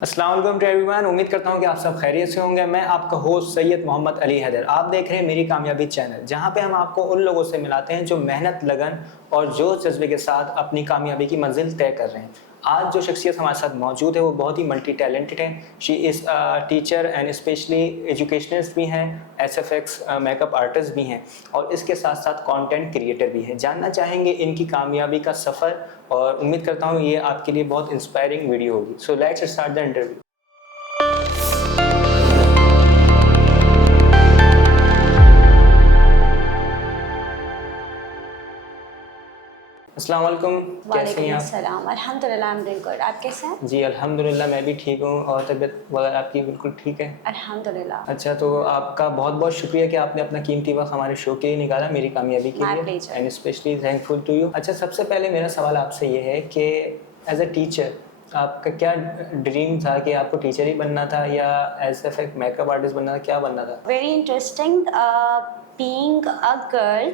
अस्सलाम वालेकुम to everyone. उम्मीद करता हूँ कि आप सब खैरियत से होंगे। मैं आपका होस्ट सैयद मोहम्मद अली हैदर। आप देख रहे हैं मेरी कामयाबी चैनल, जहाँ पे हम आपको उन लोगों से मिलाते हैं जो मेहनत, लगन और जोश जज्बे के साथ अपनी कामयाबी की मंजिल तय कर रहे हैं। आज जो शख्सियत हमारे साथ मौजूद है वो बहुत ही मल्टी टैलेंटेड है। She is teacher and specially educationist भी हैं, SFX मेकअप आर्टिस्ट भी हैं और इसके साथ साथ कंटेंट क्रिएटर भी हैं। जानना चाहेंगे इनकी कामयाबी का सफ़र और उम्मीद करता हूँ ये आपके लिए बहुत इंस्पायरिंग वीडियो होगी। So let's start the interview. अस्सलाम वालेकुम, कैसे हैं वालेकुम आप? अस्सलाम, अल्हम्दुलिल्लाह, आई एम डूइंग गुड। आप कैसे हैं? जी अल्हम्दुलिल्लाह, मैं भी ठीक हूँ और तबीयत वगैरह आपकी बिल्कुल ठीक है। अल्हम्दुलिल्लाह। अच्छा, तो आपका बहुत बहुत शुक्रिया कि आपने अपना कीमती वक्त हमारे शो के लिए निकाला, मेरी कामयाबी के माय लिए, pleasure. And specially thankful to you. अच्छा, सबसे पहले मेरा सवाल आपसे ये है कि एज अ टीचर आपका क्या ड्रीम था कि आपको टीचर ही बनना था या एज अ मेकअप आर्टिस्ट बनना था, क्या बनना था? Very interesting. Being a girl,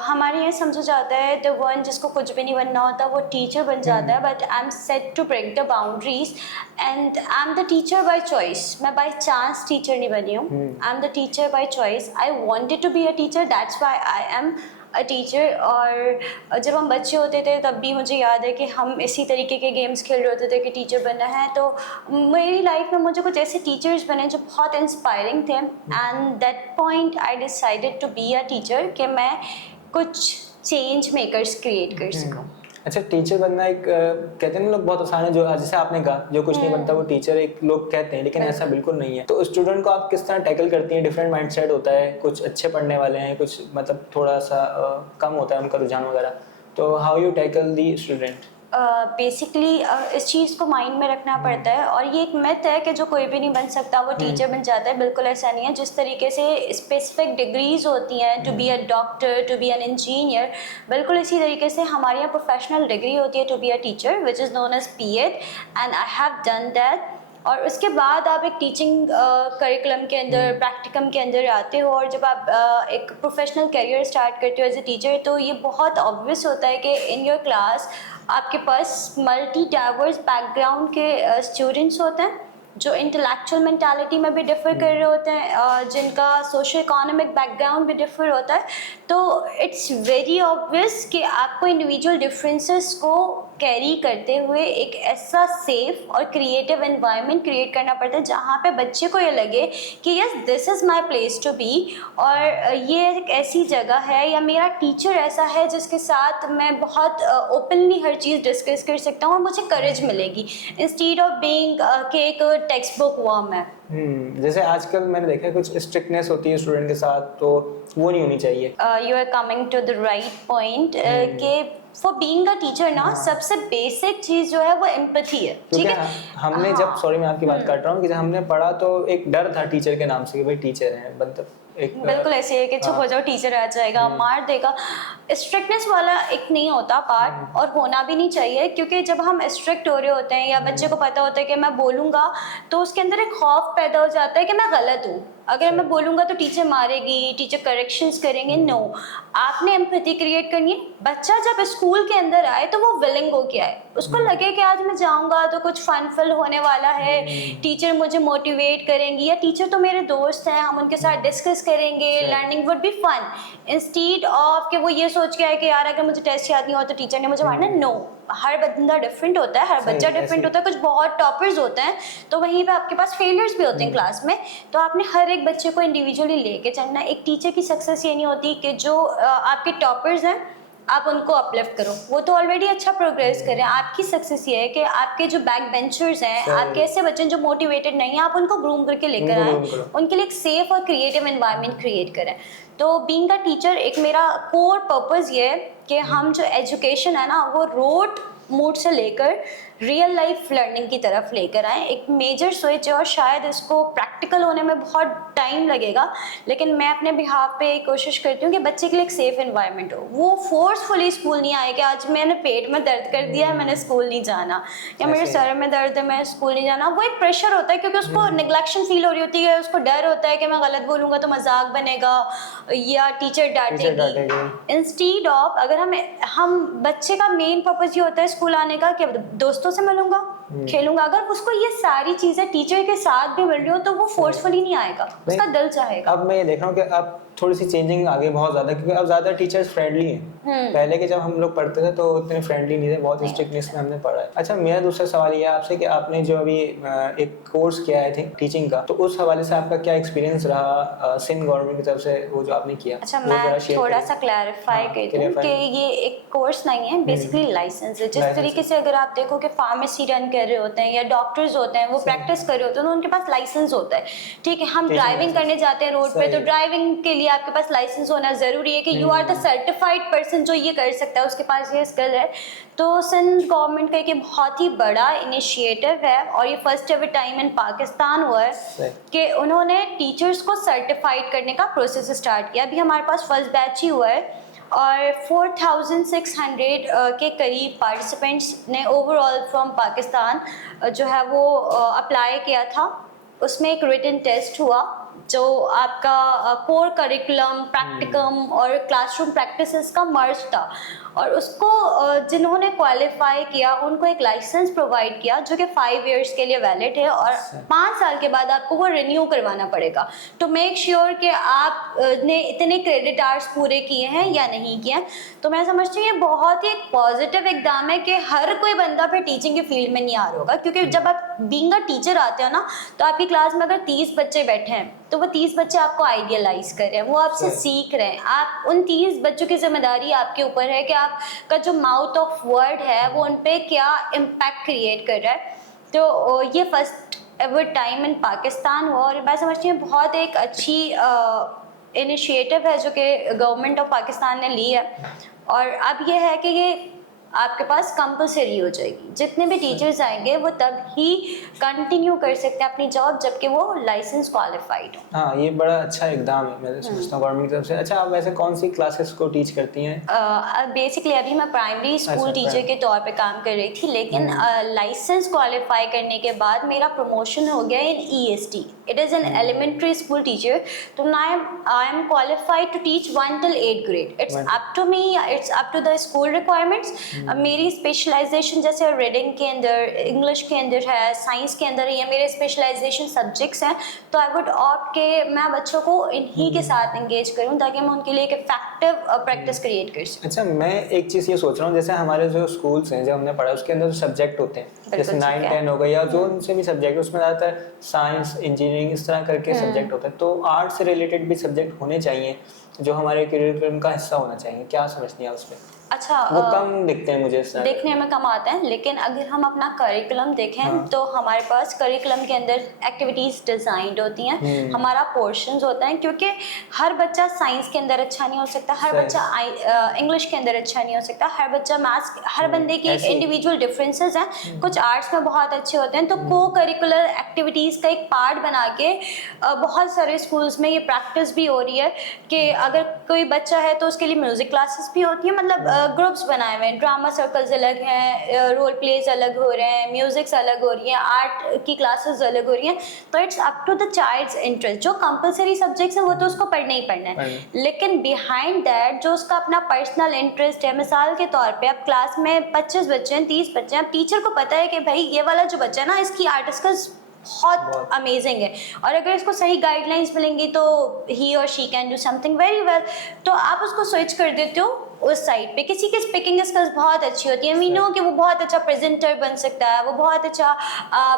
हमारे यहाँ समझा जाता है द वन जिसको कुछ भी नहीं बनना होता वो टीचर बन जाता है, but I am set to break the boundaries and I am the teacher by choice. मैं बाय चांस टीचर नहीं बनी हूँ, I am the teacher by choice. I wanted to be a teacher, that's why I am a teacher. और जब हम बच्चे होते थे तब भी मुझे याद है कि हम इसी तरीके के गेम्स खेल रहे होते थे कि टीचर बनना है। तो मेरी लाइफ में मुझे कुछ ऐसे टीचर्स बने जो बहुत इंस्पायरिंग थे and that point I decided to be a teacher कि मैं कुछ चेंज मेकर्स क्रिएट कर सकूँ। अच्छा, टीचर बनना एक कहते हैं ना लोग बहुत आसान है, जो जैसे आपने कहा जो कुछ नहीं बनता वो टीचर एक लोग कहते हैं, लेकिन ऐसा बिल्कुल नहीं है। तो स्टूडेंट को आप किस तरह टैकल करती हैं? डिफरेंट माइंडसेट होता है, कुछ अच्छे पढ़ने वाले हैं, कुछ मतलब थोड़ा सा कम होता है उनका रुझान वगैरह। तो how you tackle the student? Basically इस चीज़ को माइंड में रखना पड़ता है और ये एक मिथ है कि जो कोई भी नहीं बन सकता वो टीचर बन जाता है। बिल्कुल ऐसा नहीं है। जिस तरीके से स्पेसिफिक डिग्रीज होती हैं to be a doctor, to be an engineer, बिल्कुल इसी तरीके से हमारे यहाँ प्रोफेशनल डिग्री होती है to be a teacher, which is known as PEd, and I have done that. और उसके बाद आप एक टीचिंग करिकुलम के अंदर, प्रैक्टिकम के अंदर आते हो और जब आप एक प्रोफेशनल करियर स्टार्ट करते हो एज अ टीचर, तो ये बहुत ऑब्वियस होता है कि इन योर क्लास आपके पास मल्टी डाइवर्स बैकग्राउंड के स्टूडेंट्स होते हैं जो इंटेलेक्चुअल मेंटालिटी में भी डिफ़र कर रहे होते हैं, जिनका सोशल इकोनॉमिक बैकग्राउंड भी डिफ़र होता है। तो इट्स वेरी ऑब्वियस कि आपको इंडिविजुअल डिफरेंसेस को कैरी करते हुए एक ऐसा सेफ और क्रिएटिव एनवायरनमेंट क्रिएट करना पड़ता है जहाँ पे बच्चे को ये लगे कि yes this is my place to be, और ये एक ऐसी जगह है या मेरा टीचर ऐसा है जिसके साथ मैं बहुत ओपनली हर चीज़ डिस्कस कर सकता हूँ और मुझे करेज मिलेगी, इंस्टीड ऑफ बीइंग कि एक टेक्स्ट बुक वर्म है। जैसे आजकल मैंने देखा है कुछ स्ट्रिक्टनेस होती है स्टूडेंट के साथ, तो वो नहीं होनी चाहिए। You are coming to the right point कि फॉर बीइंग अ टीचर ना सबसे बेसिक चीज़ जो है वो एम्पैथी है, ठीक क्योंकि है। हमने जब, सॉरी मैं आपकी बात काट रहा हूँ, कि जब हमने पढ़ा तो एक डर था टीचर के नाम से कि भाई टीचर है, मतलब एक बिल्कुल ऐसे है कि चुप हो जाओ, टीचर आ जाएगा मार देगा। स्ट्रिक्टनेस वाला एक नहीं होता पार्ट, और होना भी नहीं चाहिए, क्योंकि जब हम स्ट्रिक्ट हो रहे होते हैं या बच्चे को पता होता है कि मैं बोलूँगा तो उसके अंदर एक खौफ पैदा हो जाता है कि मैं गलत हूँ, अगर मैं बोलूँगा तो टीचर मारेगी, टीचर करेक्शंस करेंगे। नो, आपने एम्पैथी क्रिएट करनी है। बच्चा जब स्कूल के अंदर आए तो वो विलिंग हो के आए, उसको लगे कि आज मैं जाऊँगा तो कुछ फन होने वाला है, टीचर मुझे मोटिवेट करेंगी या टीचर तो मेरे दोस्त हैं, हम उनके साथ डिस्कस करेंगे, learning would be fun, instead of कि वो ये सोच के आए कि यार अगर मुझे टेस्ट याद नहीं हो तो टीचर ने मुझे मारना। नो, हर बंदा डिफरेंट होता है, हर बच्चा डिफरेंट होता है। कुछ बहुत टॉपर्स होते हैं तो वहीं पे आपके पास फेलियर्स भी होते हैं क्लास में, तो आपने हर एक बच्चे को इंडिविजुअली लेके चलना। एक टीचर की सक्सेस ये नहीं होती कि जो आपके टॉपर्स हैं आप उनको अपलिफ्ट करो, वो तो ऑलरेडी अच्छा प्रोग्रेस कर रहे हैं। आपकी सक्सेस ये है कि आपके जो बैक बेंचर्स हैं, आपके ऐसे बच्चे जो मोटिवेटेड नहीं हैं, आप उनको ग्रूम करके लेकर आए, उनके लिए एक सेफ और क्रिएटिव एनवायरनमेंट क्रिएट करें। तो बीइंग अ टीचर एक मेरा कोर पर्पस ये है कि हम जो एजुकेशन है ना वो रोट मोड से लेकर रियल लाइफ लर्निंग की तरफ लेकर आए। एक मेजर स्विच है और शायद इसको प्रैक्टिकल होने में बहुत टाइम लगेगा, लेकिन मैं अपने बिहाफ पे कोशिश करती हूँ कि बच्चे के लिए एक सेफ एनवायरनमेंट हो। वो फोर्सफुली स्कूल नहीं आए कि आज मैंने पेट में दर्द कर दिया है मैंने स्कूल नहीं जाना, या मेरे सर में दर्द है मैं स्कूल नहीं जाना। वो एक प्रेशर होता है क्योंकि उसको निगलेक्शन फील हो रही होती है, उसको डर होता है कि मैं गलत बोलूँगा तो मजाक बनेगा या टीचर डांटेगी। इंस्टीड ऑफ अगर हम बच्चे का मेन पर्पस ये होता है स्कूल आने का कि दोस्तों से मिलूंगा, खेलूंगा। अगर उसको ये सारी चीजें टीचर के साथ भी मिल रही हो तो वो फोर्सफुली नहीं आएगा, उसका दिल चाहेगा। अब मैं ये देख रहा हूँ कि अब थोड़ी सी चेंजिंग आ गई बहुत ज़्यादा, क्योंकि अब ज़्यादा टीचर्स फ्रेंडली हैं। पहले के जब हम लोग पढ़ते थे तो उतने फ्रेंडली नहीं थे, बहुत स्ट्रिक्टनेस में हमने पढ़ा है। अच्छा, मेरा दूसरा सवाल ये है आपसे कि आपने जो अभी एक कोर्स किया है थी टीचिंग का, तो उस हवाले से आपका क्या एक्सपीरियंस रहा सिंध गवर्नमेंट की तरफ से, वो जो आपने किया? अच्छा, वो मैं जरा शेयर थोड़ा करिए। सा क्लैरिफाई कर दूं कि ये एक कोर्स नहीं है, बेसिकली लाइसेंस है। जिस License तरीके से अगर आप देखो कि फार्मेसी रन कर रहे होते हैं या डॉक्टर्स होते हैं वो प्रैक्टिस कर रहे होते हैं तो उनके पास लाइसेंस होता है। ठीक है, हम Teaching ड्राइविंग license। करने जाते हैं रोड पे, तो सही। ड्राइविंग के लिए आपके पास लाइसेंस होना जरूरी है कि you are the certified person जो ये कर सकता है, उसके पास ये स्किल है। तो सिंध गवर्नमेंट का एक बहुत ही बड़ा इनिशिएटिव है और ये first ever time in Pakistan हुआ है सही। कि उन्होंने टीचर्स को सर्टिफाइड करने का प्रोसेस स्टार्ट किया। अभी हमारे पास फर्स्ट बैच ही हुआ है और 4600 के करीब पार्टिसिपेंट्स ने ओवरऑल फ्रॉम पाकिस्तान जो है वो अप्लाई किया था। उसमें एक रिटन टेस्ट हुआ जो आपका कोर करिकुलम, प्रैक्टिकम और क्लासरूम प्रैक्टिसेस का मर्ज था, और उसको जिन्होंने क्वालिफाई किया उनको एक लाइसेंस प्रोवाइड किया जो कि 5 इयर्स के लिए वैलिड है और 5 साल के बाद आपको वो रिन्यू करवाना पड़ेगा टू मेक श्योर कि आप ने इतने क्रेडिट आवर्स पूरे किए हैं या नहीं किए हैं। तो मैं समझती हूँ ये बहुत ही एक पॉजिटिव इकदाम है कि हर कोई बंदा फिर टीचिंग के फील्ड में नहीं आ रहा होगा, क्योंकि जब आप बीइंग अ टीचर आते हो ना तो आपकी क्लास में अगर 30 बच्चे बैठे हैं तो वो 30 बच्चे आपको आइडियलाइज कर रहे हैं, वो आपसे सीख रहे हैं। आप उन 30 बच्चों की जिम्मेदारी आपके ऊपर है कि आपका जो माउथ ऑफ वर्ड है वो उन पे क्या इम्पैक्ट क्रिएट कर रहा है। तो ये first ever time in Pakistan हुआ और मैं समझती हूँ बहुत एक अच्छी इनिशिएटिव है जो कि गवर्नमेंट ऑफ पाकिस्तान ने ली है। और अब ये है कि ये आपके पास कंपलसरी हो जाएगी, जितने भी टीचर्स आएंगे वो तब ही कंटिन्यू कर सकते हैं अपनी जॉब जबकि वो लाइसेंस क्वालिफाइड हो। हाँ, ये बड़ा अच्छा इकदाम है, मैं समझता हूँ गवर्नमेंट की तरफ से। अच्छा, आप वैसे कौन सी क्लासेस को टीच करती हैं? बेसिकली अभी मैं प्राइमरी स्कूल टीचर प्राइमरी। के तौर पे काम कर रही थी, लेकिन लाइसेंस क्वालिफाई करने के बाद मेरा प्रमोशन हो गया in EST, it is an elementary school teacher. तो I am qualified to teach 1 till 8 grade। It's up to me, it's up to the school requirements. मेरी स्पेशलाइजेशन जैसे रीडिंग के अंदर, इंग्लिश के अंदर है, साइंस के अंदर है, ये मेरे स्पेशलाइजेशन सब्जेक्ट्स हैं। तो आई वुड ऑप्ट के मैं बच्चों को इन्हीं के साथ इंगेज करूं ताकि मैं उनके लिए एक इफेक्टिव प्रैक्टिस क्रिएट कर सकूं। अच्छा, मैं एक चीज़ ये सोच रहा हूँ, जैसे हमारे जो स्कूल्स हैं, जब हमने पढ़ा उसके अंदर जो सब्जेक्ट होते हैं जैसे 9, 10 हो गए या जो उनसे भी सब्जेक्ट, उसमें ज़्यादातर साइंस, इंजीनियरिंग इस तरह करके सब्जेक्ट होते हैं। तो आर्ट से रिलेटेड भी सब्जेक्ट होने चाहिए जो हमारे करिकुलम का हिस्सा होना चाहिए, क्या समझती हैं उस पर? अच्छा, वो कम दिखते हैं मुझे इस तरह। देखने में कम आते हैं, लेकिन अगर हम अपना करिकुलम देखें तो हमारे पास करिकुलम के अंदर एक्टिविटीज़ डिज़ाइंड होती हैं, हमारा पोर्शंस होता है, क्योंकि हर बच्चा साइंस के अंदर अच्छा नहीं हो सकता, हर बच्चा इंग्लिश के अंदर अच्छा नहीं हो सकता, हर बच्चा मैथ्स, हर बंदे की इंडिविजुअल डिफरेंसेस हैं। कुछ आर्ट्स में बहुत अच्छे होते हैं, तो को करिकुलर एक्टिविटीज़ का एक पार्ट बना के बहुत सारे स्कूल्स में ये प्रैक्टिस भी हो रही है कि अगर कोई बच्चा है तो उसके लिए म्यूज़िक क्लासेस भी होती है, मतलब ग्रुप्स बनाए हुए हैं, ड्रामा सर्कल्स अलग हैं, रोल प्लेज अलग हो रहे हैं, म्यूजिक्स अलग हो रही हैं, आर्ट की क्लासेस अलग हो रही हैं। तो it's up to the child's interest. जो कंपलसरी सब्जेक्ट्स हैं वो तो उसको पढ़ना ही पढ़ना है, लेकिन बिहाइंड दैट जो उसका अपना पर्सनल इंटरेस्ट है, मिसाल के तौर पे अब क्लास में 25 बच्चे हैं, 30 बच्चे हैं, अब टीचर को पता है कि भाई ये वाला जो बच्चा है ना इसकी आर्ट स्किल्स बहुत अमेजिंग है और अगर इसको सही गाइडलाइंस मिलेंगी तो ही और she can do something very well, तो आप उसको स्विच कर देते हो उस साइड पे। किसी की स्पीकिंग स्किल्स बहुत अच्छी होती है, वी नो कि वो बहुत अच्छा प्रेजेंटर बन सकता है, वो बहुत अच्छा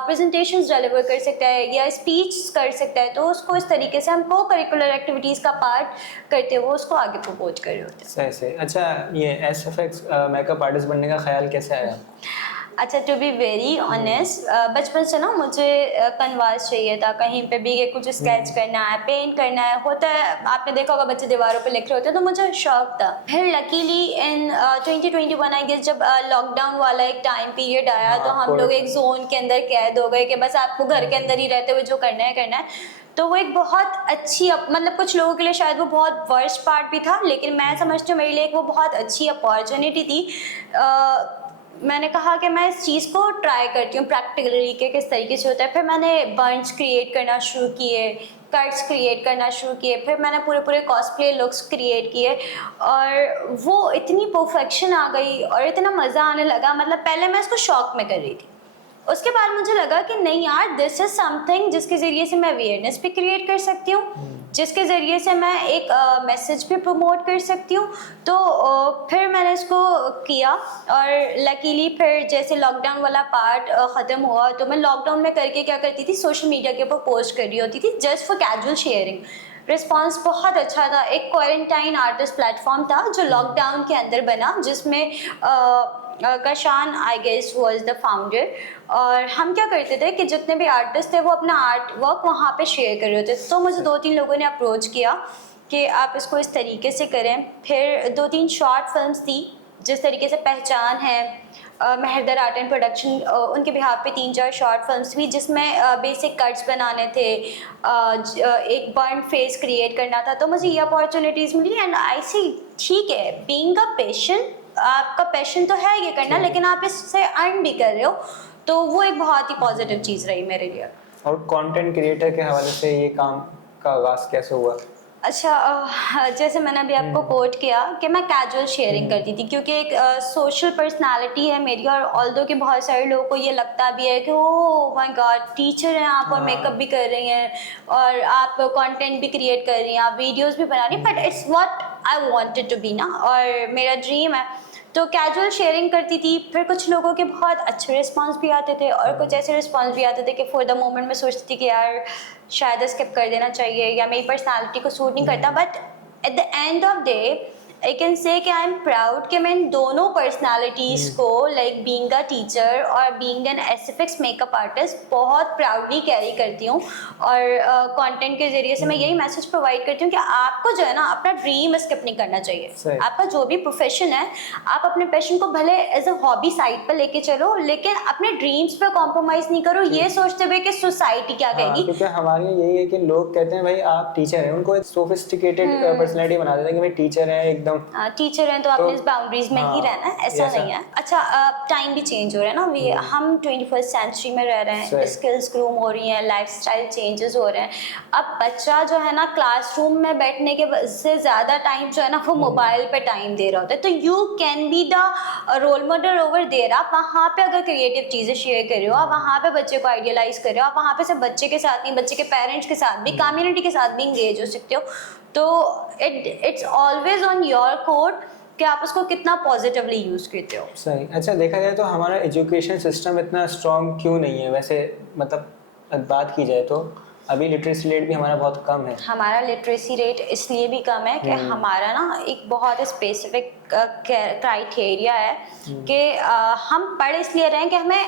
प्रेजेंटेशंस डिलीवर कर सकता है या स्पीच कर सकता है, तो उसको इस तरीके से हम को करिकुलर एक्टिविटीज़ का पार्ट करते हुए उसको आगे प्रपोज कर रहे होते हैं। सही सही। अच्छा, ये SFX मेकअप आर्टिस्ट बनने का ख्याल कैसे आया? अच्छा, टू बी वेरी ऑनेस्ट, बचपन से ना मुझे कन्वास चाहिए था, कहीं पे भी ये कुछ स्केच करना है, पेंट करना है, होता है आपने देखा होगा बच्चे दीवारों पे लिख रहे होते हैं, तो मुझे शौक था। फिर लकीली इन 2021 आई गेस जब लॉकडाउन वाला एक टाइम पीरियड आया तो हम लोग एक जोन के अंदर कैद हो गए कि बस आपको घर के अंदर ही रहते हुए जो करना है करना है। तो वो एक बहुत अच्छी, मतलब कुछ लोगों के लिए शायद वो बहुत वर्स्ट पार्ट भी था, लेकिन मैं समझती हूँ मेरे लिए एक वो बहुत अच्छी अपॉर्चुनिटी थी। मैंने कहा कि मैं इस चीज़ को ट्राई करती हूँ प्रैक्टिकली कि किस तरीके से होता है। फिर मैंने बंच क्रिएट करना शुरू किए, कट्स क्रिएट करना शुरू किए, फिर मैंने पूरे कॉस्प्ले लुक्स क्रिएट किए और वो इतनी परफेक्शन आ गई और इतना मज़ा आने लगा। मतलब पहले मैं इसको शौक में कर रही थी, उसके बाद मुझे लगा कि नहीं यार, दिस इज समथिंग जिसके ज़रिए से मैं अवेयरनेस भी क्रिएट कर सकती हूँ, जिसके ज़रिए से मैं एक मैसेज भी प्रमोट कर सकती हूँ। तो फिर मैंने इसको किया, और लकीली फिर जैसे लॉकडाउन वाला पार्ट ख़त्म हुआ, तो मैं लॉकडाउन में करके क्या करती थी, सोशल मीडिया के ऊपर पोस्ट कर रही होती थी just for casual sharing. Response बहुत अच्छा था। एक क्वारंटाइन आर्टिस्ट प्लेटफॉर्म था जो लॉकडाउन के अंदर बना, जिसमें Kashan I guess was the founder. और हम क्या करते थे कि जितने भी आर्टिस्ट थे वो अपना आर्ट वर्क वहाँ पे शेयर कर रहे होते थे। तो मुझे 2-3 लोगों ने अप्रोच किया कि आप इसको इस तरीके से करें। फिर 2-3 शॉर्ट फिल्म्स थी, जिस तरीके से पहचान है, मेहरदर आर्ट एंड प्रोडक्शन, उनके बिहाफ पे 3-4 शॉर्ट फिल्म्स भी, जिसमें बेसिक कट्स बनाने थे, एक बर्न फेस क्रिएट करना था। तो मुझे ये अपॉर्चुनिटीज़ मिली एंड आई सी ठीक है, बीइंग अ पेशेंट, आपका पैशन तो है ये करना, लेकिन आप इससे अर्न भी कर रहे हो, तो वो एक बहुत ही पॉजिटिव चीज़ रही मेरे लिए। और कंटेंट क्रिएटर के हवाले से ये काम का आगाज़ कैसे हुआ? अच्छा, जैसे मैंने अभी आपको कोट किया कि मैं कैजुअल शेयरिंग करती थी, क्योंकि एक सोशल पर्सनालिटी है मेरी, और ऑल्दो कि बहुत सारे लोगों को ये लगता भी है कि ओह माय गॉड, टीचर हैं आप और मेकअप भी कर रही हैं और आप कंटेंट भी क्रिएट कर रही हैं, आप वीडियोस भी बना रही हैं, but it's what I wanted to be ना, और मेरा ड्रीम है। तो कैजुअल शेयरिंग करती थी। फिर कुछ लोगों के बहुत अच्छे रिस्पांस भी आते थे, और कुछ ऐसे रिस्पांस भी आते थे कि फॉर द मोमेंट मैं सोचती थी कि यार शायद स्किप कर देना चाहिए, या मेरी पर्सनालिटी को सूट नहीं करता। But at the end of day I can say कि आई एम प्राउड कि मैं इन दोनों पर्सनालिटीज़ को, लाइक बीइंग अ टीचर और being an SFX makeup artist, बहुत प्राउडली कैरी करती हूँ। और कंटेंट के ज़रिए से मैं यही मैसेज प्रोवाइड करती हूँ कि आपको जो है ना अपना ड्रीम स्किप नहीं करना चाहिए। आपका जो भी प्रोफेशन है, आप अपने पैशन को भले एज अ हॉबी साइड पर लेके चलो, लेकिन अपने ड्रीम्स पे कॉम्प्रोमाइज़ नहीं करो ये सोचते हुए कि सोसाइटी क्या कहेगी। क्योंकि हमारे यही है कि लोग कहते हैं भाई आप टीचर हैं, उनको एक सोफिस्टिकेटेड पर्सनैलिटी बना देते हैं कि भाई टीचर हैं एकदम, टीचर हैं तो आपने इस बाउंड्रीज में ही रहना है, ऐसा नहीं है। अच्छा, टाइम भी चेंज हो रहा है ना, हम 21st सेंचुरी में रह रहे हैं, स्किल्स ग्रूम हो रही हैं, लाइफस्टाइल चेंजेस हो रहे हैं। अब बच्चा जो है ना क्लासरूम में बैठने के से ज़्यादा टाइम जो है ना वो मोबाइल पे टाइम दे रहा होता है। तो you can be the role model over there. आप वहाँ पे अगर क्रिएटिव चीज़ें शेयर कर रहे हो, आप वहाँ पे बच्चे को आइडियलाइज कर रहे हो, आप वहाँ पे सिर्फ बच्चे के साथ नहीं, बच्चे के पेरेंट्स के साथ भी, कम्युनिटी के साथ भी इंगेज हो सकते हो। तो it's always on your code कि आप उसको कितना पॉजिटिवली यूज़ करते हो। सही। अच्छा, देखा जाए तो हमारा एजुकेशन सिस्टम इतना स्ट्रॉन्ग क्यों नहीं है वैसे, मतलब बात की जाए तो अभी लिटरेसी रेट भी हमारा बहुत कम है। हमारा लिटरेसी रेट इसलिए भी कम है कि हमारा ना एक बहुत स्पेसिफिक क्राइटेरिया है कि हम पढ़ इसलिए रहे हैं कि हमें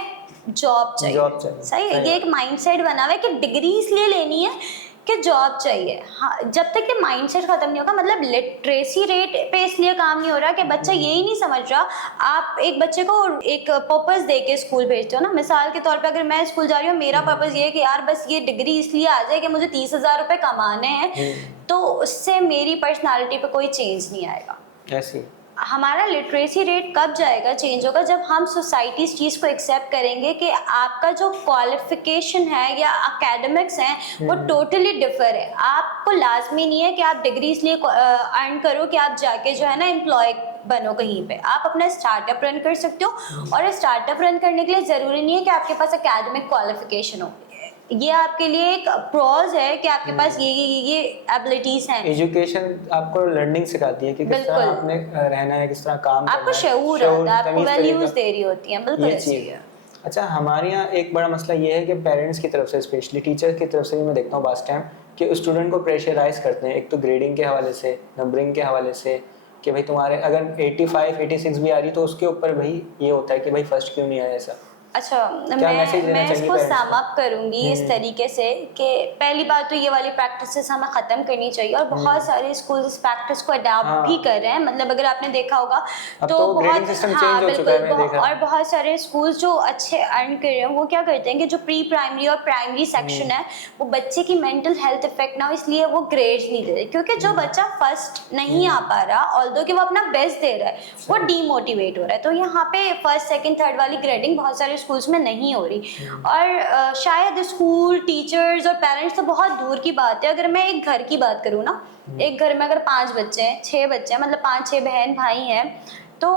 जॉब चाहिए। सही है, ये एक माइंडसेट बना हुआ है कि डिग्री इसलिए लेनी है कि जॉब चाहिए। हाँ, जब तक ये माइंडसेट खत्म नहीं होगा, मतलब लिटरेसी रेट पे इसलिए काम नहीं हो रहा कि बच्चा यही नहीं समझ रहा। आप एक बच्चे को एक पर्पस दे के स्कूल भेजते हो ना, मिसाल के तौर पे अगर मैं स्कूल जा रही हूँ, मेरा पर्पस ये है कि यार बस ये डिग्री इसलिए आ जाए कि मुझे 30,000 रुपये कमाने हैं, तो उससे मेरी पर्सनालिटी पे कोई चेंज नहीं आएगा। ऐसी हमारा लिटरेसी रेट कब जाएगा, चेंज होगा, जब हम सोसाइटी इस चीज़ को एक्सेप्ट करेंगे कि आपका जो क्वालिफिकेशन है या एकेडमिक्स हैं वो टोटली डिफर है। आपको लाजमी नहीं है कि आप डिग्री इसलिए अर्न करो कि आप जाके जो है ना एम्प्लॉय बनो कहीं पे। आप अपना स्टार्टअप रन कर सकते हो, और स्टार्टअप रन करने के लिए ज़रूरी नहीं है कि आपके पास एकेडमिक क्वालिफिकेशन हो। ये आपके लिए एक प्रोज है कि आपके पास ये एबिलिटीज हैं। एजुकेशन आपको लर्निंग सिखाती है कि किस तरह आपने रहना है, किस तरह काम करना है, आपको शऊर आता है, आपको वैल्यूज दे रही होती हैं। बिल्कुल ये चीज़ है। अच्छा, हमारे यहाँ एक बड़ा मसला ये है कि पेरेंट्स की तरफ से, स्पेशली टीचर की तरफ से भी मैं देखता हूँ बास टाइम कि स्टूडेंट को प्रेशराइज करते हैं, एक तो ग्रेडिंग के हवाले से, नंबरिंग के हवाले से, कि भाई तुम्हारे अगर 85 86 भी आ रही तो उसके ऊपर भाई ये होता है कि भाई फर्स्ट क्यों नहीं आया ऐसा। अच्छा, मैं इसको सम अप करूंगी इस तरीके से कि पहली बात तो ये वाली प्रैक्टिसेस हमें ख़त्म करनी चाहिए, और बहुत सारे स्कूल्स इस प्रैक्टिस को अडॉप्ट भी कर रहे हैं। मतलब अगर आपने देखा होगा तो बहुत, हाँ बिल्कुल, और बहुत सारे स्कूल्स जो अच्छे अर्न कर रहे हैं वो क्या करते हैं कि जो प्री प्राइमरी और प्राइमरी सेक्शन है वो बच्चे की मेंटल हेल्थ इफेक्ट ना हो इसलिए वो ग्रेड्स नहीं दे रहे, क्योंकि जो बच्चा फर्स्ट नहीं आ पा रहा, ऑल्दो कि वो अपना बेस्ट दे रहा है, वो डीमोटिवेट हो रहा है। तो यहाँ पे फर्स्ट सेकंड थर्ड वाली ग्रेडिंग बहुत सारे स्कूल्स में नहीं हो रही, और शायद स्कूल टीचर्स और पेरेंट्स तो बहुत दूर की बात है। अगर मैं एक घर की बात करूँ ना, एक घर में अगर 5 बच्चे हैं, 6 बच्चे हैं, मतलब 5-6 बहन भाई हैं, तो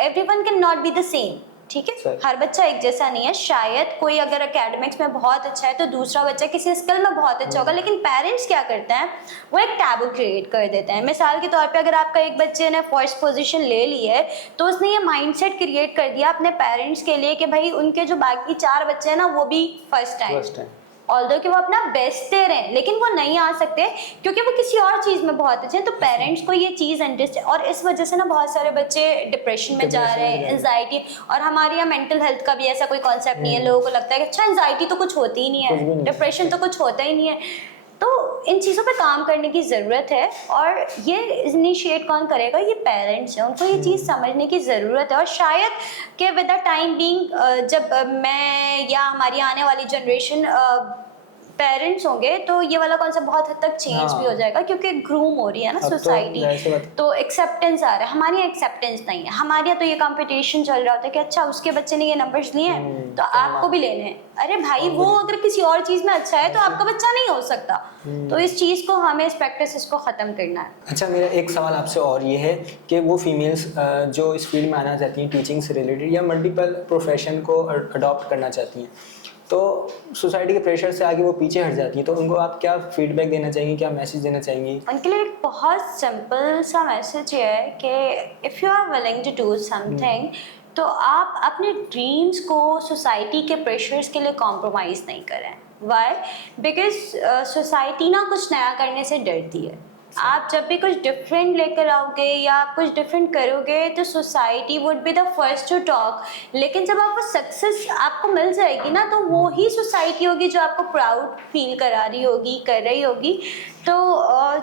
everyone can not be the same. ठीक है, सही। हर बच्चा एक जैसा नहीं है। शायद कोई अगर एकेडमिक्स में बहुत अच्छा है तो दूसरा बच्चा किसी स्किल में बहुत अच्छा होगा, लेकिन पेरेंट्स क्या करते हैं, वो एक टैबू क्रिएट कर देते हैं। मिसाल के तौर पे अगर आपका एक बच्चे ने फर्स्ट पोजीशन ले ली है तो उसने ये माइंडसेट क्रिएट कर दिया अपने पेरेंट्स के लिए कि भाई उनके जो बाकी 4 बच्चे हैं ना वो भी फर्स्ट आए, फर्स्ट टाइम। ऑल्दो कि वो अपना बेस्ट दे रहे हैं, लेकिन वो नहीं आ सकते क्योंकि वो किसी और चीज़ में बहुत अच्छे हैं। तो पेरेंट्स को ये चीज़ अंडरस्टैंड, और इस वजह से ना बहुत सारे बच्चे डिप्रेशन में जा रहे हैं, एंजाइटी। और हमारे यहाँ मेंटल हेल्थ का भी ऐसा कोई कॉन्सेप्ट नहीं है। लोगों को लगता है कि अच्छा एंजाइटी तो कुछ होती ही नहीं कुछ भी है, नहीं। डिप्रेशन तो कुछ होता ही नहीं है। तो इन चीज़ों पे काम करने की ज़रूरत है, और ये इनिशिएट कौन करेगा, ये पेरेंट्स हैं। उनको ये चीज़ समझने की ज़रूरत है। और शायद कि विद द टाइम बीइंग जब मैं या हमारी आने वाली जनरेशन पेरेंट्स होंगे तो ये वाला कॉन्सेप्ट बहुत हद तक चेंज भी हो जाएगा, क्योंकि ग्रूम हो रही है ना अब तो सोसाइटी, जाहिर सी बात। तो एक्सेप्टेंस आ रहा है। हमारे यहाँ एक्सेप्टेंस नहीं है, हमारे यहाँ तो ये कंपटीशन चल रहा होता है कि अच्छा उसके बच्चे ने ये नंबर्स लिए हैं तो आपको भी लेने हैं। अरे भाई वो अगर किसी और चीज़ में अच्छा है तो आपका बच्चा नहीं हो सकता। तो इस चीज़ को हमें, इस प्रैक्टिस को ख़त्म करना है। अच्छा, मेरा एक सवाल आपसे और ये है कि वो फीमेल्स जो इस फील्ड में आना चाहती हैं, टीचिंग से रिलेटेड या मल्टीपल प्रोफेशन को अडॉप्ट करना चाहती हैं, तो सोसाइटी के प्रेशर से आगे वो पीछे हट जाती है, तो उनको आप क्या फीडबैक देना चाहेंगी, क्या मैसेज देना चाहेंगी? उनके लिए एक बहुत सिंपल सा मैसेज ये है कि if you are willing to do something तो आप अपने ड्रीम्स को सोसाइटी के प्रेशर्स के लिए कॉम्प्रोमाइज़ नहीं करें। वाई? बिकॉज सोसाइटी ना कुछ नया करने से डरती है। आप जब भी कुछ डिफरेंट लेकर आओगे या आप कुछ डिफरेंट करोगे तो society would be the first to talk, लेकिन जब आपको सक्सेस आपको मिल जाएगी ना तो वो ही सोसाइटी होगी जो आपको प्राउड फील करा रही होगी, कर रही होगी। तो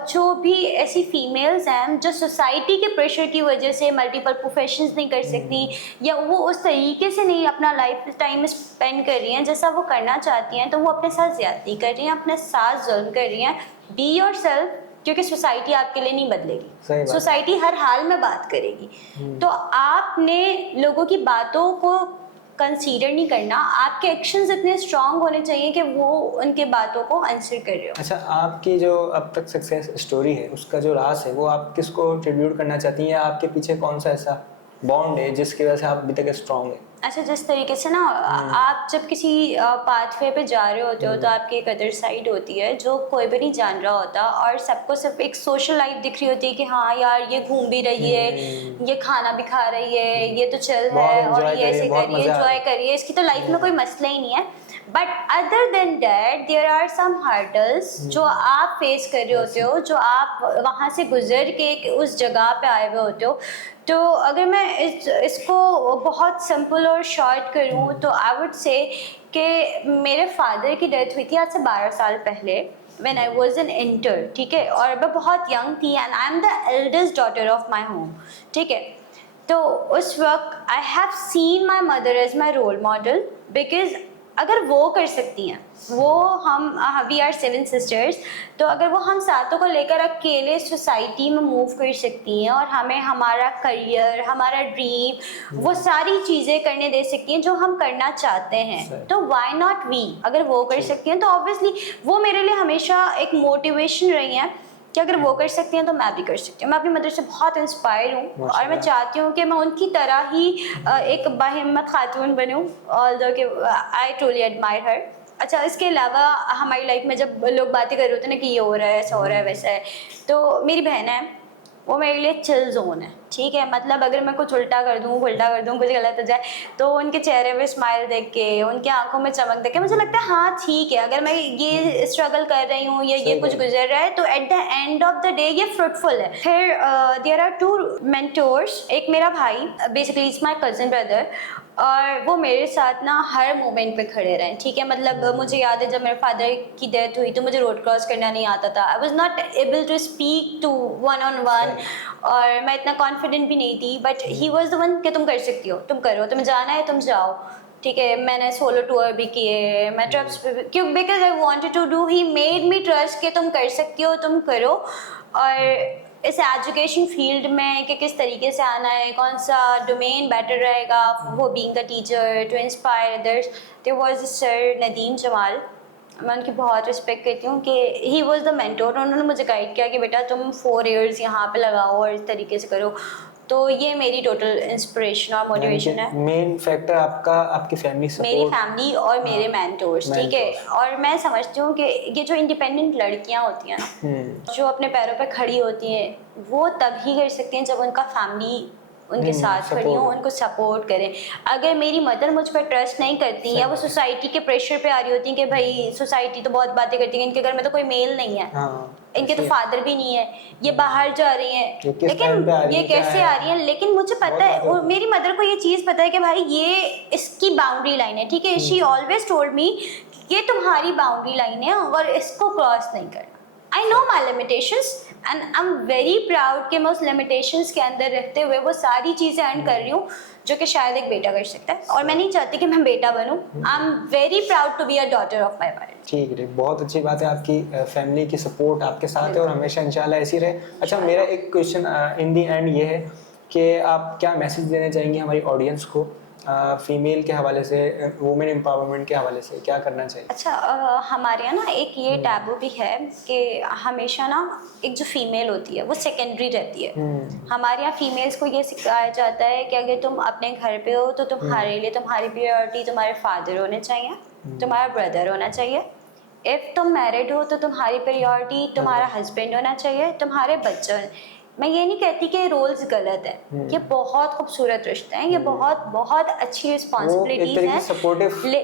जो भी ऐसी फीमेल्स हैं जो सोसाइटी के प्रेशर की वजह से मल्टीपल प्रोफेशंस नहीं कर सकती या वो उस तरीके से नहीं अपना लाइफ टाइम स्पेंड कर रही हैं जैसा वो करना चाहती हैं, तो वो अपने साथ ज्यादती कर रही हैं, अपने साथ जुल्म कर रही हैं। बी योरसेल्फ, क्योंकि सोसाइटी आपके लिए नहीं बदलेगी, सोसाइटी हर हाल में बात करेगी। तो आपने लोगों की बातों को कंसीडर नहीं करना, आपके एक्शंस इतने स्ट्रांग होने चाहिए कि वो उनके बातों को आंसर कर रहे हो। अच्छा, आपकी जो अब तक सक्सेस स्टोरी है उसका जो राज है वो आप किसको ट्रिब्यूट करना चाहती हैं, या आपके पीछे कौन सा ऐसा बॉन्ड है जिसकी वजह से आप अभी तक स्ट्रांग है? अच्छा, जिस तरीके से ना आप जब किसी पाथवे पे जा रहे होते हो तो आपकी एक अदर साइड होती है जो कोई भी नहीं जान रहा होता, और सबको सिर्फ एक सोशल लाइफ दिख रही होती है कि हाँ यार ये घूम भी रही है, ये खाना भी खा रही है, ये तो चल है, और ये ऐसे कर रही है, एंजॉय कर रही है, इसकी तो लाइफ में कोई मसला ही नहीं है। But other than that there are some hurdles जो आप फेस कर रहे होते हो, जो आप वहाँ से गुजर के उस जगह पे आए हुए होते हो। तो अगर मैं इसको बहुत सिंपल और शॉर्ट करूँ तो आई वुड से कि मेरे फादर की डेथ हुई थी आज से 12 साल पहले when I was an inter, ठीक है, और मैं बहुत यंग थी and I am the eldest daughter of my home, ठीक है। तो उस वक्त I have seen my mother as my role model, because अगर वो कर सकती हैं, वो हम वी आर 7 सिस्टर्स, तो अगर वो हम सातों को लेकर अकेले सोसाइटी में मूव कर सकती हैं और हमें हमारा करियर, हमारा ड्रीम, वो सारी चीज़ें करने दे सकती हैं जो हम करना चाहते हैं, तो व्हाई नॉट वी? अगर वो कर सकती हैं तो ऑब्वियसली वो मेरे लिए हमेशा एक मोटिवेशन रही हैं कि अगर वो कर सकती हैं तो मैं भी कर सकती हूँ। मैं अपनी मदर से बहुत इंस्पायर हूँ और मैं चाहती हूँ कि मैं उनकी तरह ही एक बाहिम्मत खातून बनूँ, ऑल्दो कि आई ट्रूली एडमायर हर। अच्छा, इसके अलावा हमारी लाइफ में जब लोग बातें कर रहे होते हैं ना कि ये हो रहा है, ऐसा हो रहा है, वैसा है, तो मेरी बहन है, वो मेरे लिए चिल जोन है, ठीक है। मतलब अगर मैं कुछ उल्टा कर दूँ, कुछ गलत हो जाए तो उनके चेहरे पे स्माइल देख के, उनके आंखों में चमक देख के मुझे लगता है हाँ ठीक है, अगर मैं ये स्ट्रगल कर रही हूँ या ये कुछ गुजर रहा है तो at the end of the day ये फ्रूटफुल है। फिर देयर आर 2 मेंटोर्स, एक मेरा भाई, basically it's my cousin brother, और वो मेरे साथ ना हर मोमेंट पे खड़े रहे, ठीक है। मतलब मुझे याद है जब मेरे फादर की डेथ हुई तो मुझे रोड क्रॉस करना नहीं आता था, I was not able to speak to 1-on-1, और मैं इतना कॉन्फिडेंट भी नहीं थी, but he was the one कि तुम कर सकती हो, तुम करो, तुम्हें जाना है तुम जाओ, ठीक है। मैंने सोलो टूर भी किए, मैं ट्रिप्स पे भी, क्यों? Because I wanted to do, he made me trust कि तुम कर सकती हो, तुम करो। और इस एजुकेशन फील्ड में कि किस तरीके से आना है, कौन सा डोमेन बेटर रहेगा, वो being the teacher to inspire others, there was sir Nadeem Jamal, मैं उनकी बहुत रिस्पेक्ट करती हूँ कि ही वॉज द मेंटोर। उन्होंने मुझे गाइड किया कि बेटा तुम 4 years यहाँ पे लगाओ और इस तरीके से करो। तो ये मेरी टोटल इंस्पिरेशन और मोटिवेशन है। मेन फैक्टर आपका आपकी फैमिली मेरी सपोर्ट। फैमिली और मेरे मेंटोर्स, ठीक है। और मैं समझती हूँ कि ये जो इंडिपेंडेंट लड़कियाँ होती हैं ना, जो अपने पैरों पे खड़ी होती हैं, वो तभी कर सकती हैं जब उनका फैमिली उनके साथ खड़ी हो, उनको सपोर्ट करें। अगर मेरी मदर मुझ पर ट्रस्ट नहीं करती या वो सोसाइटी के प्रेशर पे आ रही होती है कि भाई सोसाइटी तो बहुत बातें करती है, इनके घर में तो कोई मेल नहीं है, इनके तो फादर भी नहीं है, ये बाहर जा रही हैं, लेकिन ये कैसे आ रही हैं। लेकिन मुझे पता है, मेरी मदर को ये चीज़ पता है कि भाई ये इसकी बाउंड्री लाइन है, ठीक है। शी ऑलवेज टोल्ड मी ये तुम्हारी बाउंड्री लाइन है और इसको क्रॉस नहीं करना। I know my limitations and I am very proud कि मैं उस लिमिटेशंस के अंदर रहते हुए वो सारी चीज़ें अर्न कर रही हूँ जो कि शायद एक बेटा कर सकता है, और मैं नहीं चाहती कि मैं बेटा बनूँ। I am very proud to be a daughter of my parents. ठीक है, बहुत अच्छी बात है, आपकी फैमिली की सपोर्ट आपके साथ है और हमेशा इंशाल्लाह ऐसी रहे। अच्छा, मेरा एक क्वेश्चन इन दी एंड ये है कि आप क्या मैसेज देना चाहेंगे हमारी ऑडियंस को, फीमेल के हवाले से, वुमेन एम्पावरमेंट के हवाले से क्या करना चाहिए? अच्छा, हमारे यहाँ ना एक ये टैबू भी है कि हमेशा ना एक जो फीमेल होती है वो सेकेंडरी रहती है। हमारे यहाँ फीमेल्स को ये सिखाया जाता है कि अगर तुम अपने घर पे हो तो तुम्हारे लिए तुम्हारी प्रायोरिटी तुम्हारे फादर होने चाहिए, तुम्हारा ब्रदर होना चाहिए। इफ़ तुम मैरिड हो तो तुम्हारी प्रायोरिटी तुम्हारा हस्बैंड होना चाहिए, तुम्हारे बच्चे। मैं ये नहीं कहती कि रोल्स गलत है, ये बहुत खूबसूरत रिश्ते हैं, ये बहुत बहुत अच्छी रिस्पॉन्सिबिलिटीज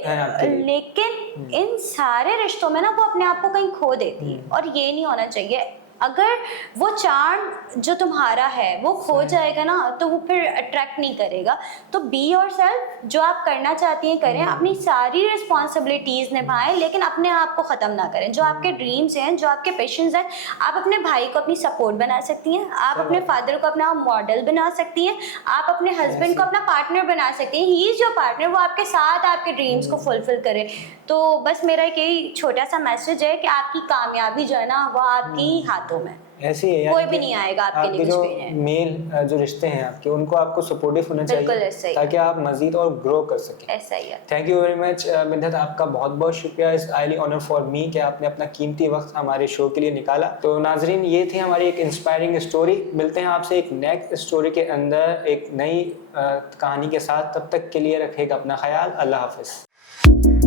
हैं, लेकिन इन सारे रिश्तों में ना वो अपने आप को कहीं खो देती है, और ये नहीं होना चाहिए। अगर वो चार्म जो तुम्हारा है वो खो जाएगा ना तो वो फिर अट्रैक्ट नहीं करेगा। तो बी योरसेल्फ, जो आप करना चाहती हैं करें, अपनी सारी रिस्पॉन्सिबिलिटीज़ निभाएं, लेकिन अपने आप को ख़त्म ना करें। जो आपके ड्रीम्स हैं, जो आपके पैशंस हैं, आप अपने भाई को अपनी सपोर्ट बना सकती हैं, आप अपने फादर को अपना मॉडल बना सकती हैं, आप अपने हस्बैंड को अपना पार्टनर बना सकती हैं। ही इज़ योर पार्टनर, वो आपके साथ आपके ड्रीम्स को फुलफिल करे। तो बस मेरा एक यही छोटा सा मैसेज है कि आपकी कामयाबी जो है ना वो आपके ही हाथों में, ऐसी है, कोई भी नहीं आएगा आपके लिए कुछ भी है। मेल जो रिश्ते हैं आपके, उनको आपको सपोर्टिव होना चाहिए ताकि आप मजीद और ग्रो कर सकें। ऐसा ही है। थैंक यू वेरी मच मिन्नत, आपका बहुत बहुत शुक्रिया। इस हाईली ऑनर फॉर मी कि आपने अपना कीमती वक्त हमारे शो के लिए निकाला। तो नाजरीन, ये थी हमारी एक इंस्पायरिंग स्टोरी। मिलते हैं आपसे एक नेक्स्ट स्टोरी के अंदर एक नई कहानी के साथ। तब तक के लिए रखिएगा अपना ख्याल। अल्लाह हाफिज।